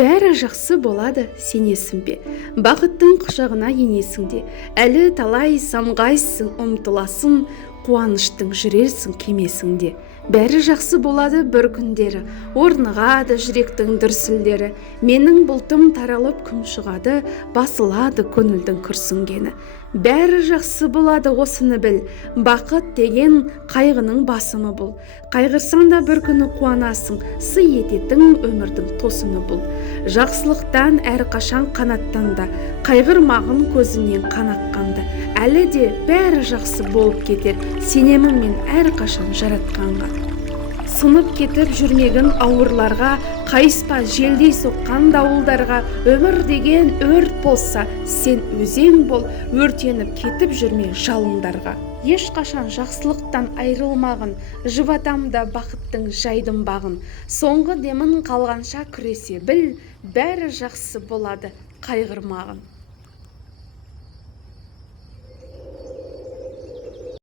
Бәрі жақсы болады, сенесің бе? Бақыттың құшағына енесің де, әлі талай самғайсың, ұмтыласың, қуаныштың жүрерсің кемесіңде. Бәрі жақсы болады бір күндері, орнығады жүректің дүрсілдері. Менің бұлтым таралып күн шығады, басылады көңілдің күрсінгені. Бәрі жақсы болады, осыны біл, бақыт деген қайғының басымы бұл. Қайғырсаң да бір күні қуанасың, сый ететін өмірдің тосыны бұл. Жақсылықтан әрқашан қанаттанды, қайғырмағын көзінен қан аққанды. Әлі де бәрі жақсы болып кетер, сенемін мен әрқашан жаратқанға. Сынып кетіп жүрмегін ауырларға, қайыспа желдей соққан дауылдарға. Өмір деген өрт болса, сен өзен бол, өртеніп кетіп жүрме жалындарға. Ешқашан жақсылықтан айрылмағын, жұбатамда бақыттың жайдым бағын. Соңғы демін қалғанша күресе біл, бәрі жақсы болады, қайғырмағын.